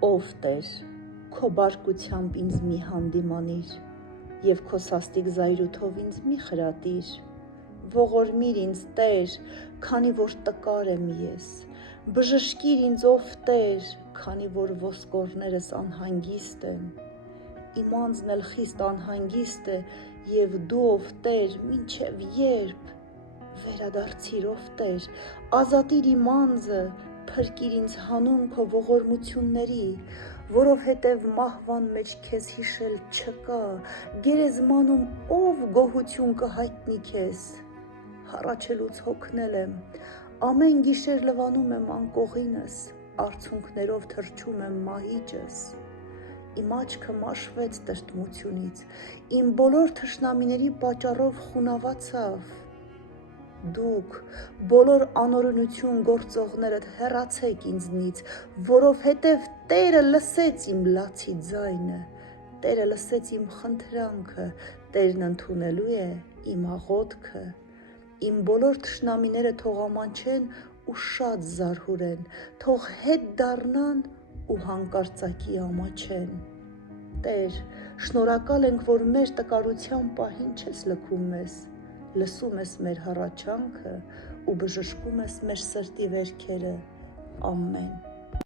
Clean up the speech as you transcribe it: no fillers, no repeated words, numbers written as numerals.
Ով Տեր, քո բարկությամբ ինձ մի հանդիմանիր, և քո սաստիկ զայրույթով ինձ մի խրատիր, ողորմիր ինձ Տեր, քանի որ տկար եմ ես, բժշկիր ինձ ով Տեր, քանի որ ոսկորներս անհանգիստ են, իմ անձն էլ խիստ անհանգիստ է, և դու ով Տեր, մինչև երբ, վերադարձիր ով Տեր, ազատիր իմ անձը, փրկիր ինձ հանուն քո ողորմությունների, որովհետև մահվան մեջ քեզ հիշել չկա, գերեզմանում ով գոհություն կհայտնի քեզ, հառաչելուց հոգնել եմ, ամեն գիշեր լվանում եմ անկողինս, արցունքներով թրջում եմ մահիճս, իմ աչքը մաշվեց տրտմությունից, իմ բոլոր թշնամիների պատճառով խունավացավ, դուք բոլոր անօրենություն գործողներդ հեռացեք ինձնից, որովհետև Տերը լսեց իմ լացի ձայնը, Տերը լսեց իմ խնդրանքը, Տերն ընդունելու է իմ աղոթքը, իմ բոլոր թշնամիները թող ամանչեն ու շատ զարհուրեն, թող հետ դառնան ու հանկարծակի ամաչեն, Տեր, շնորհակալ ենք, որ մեր տկարության պահին չես լքում մեզ, լսում ես մեր հառաչանքը ու բժշկում ես մեր սրտի վերքերը, ամեն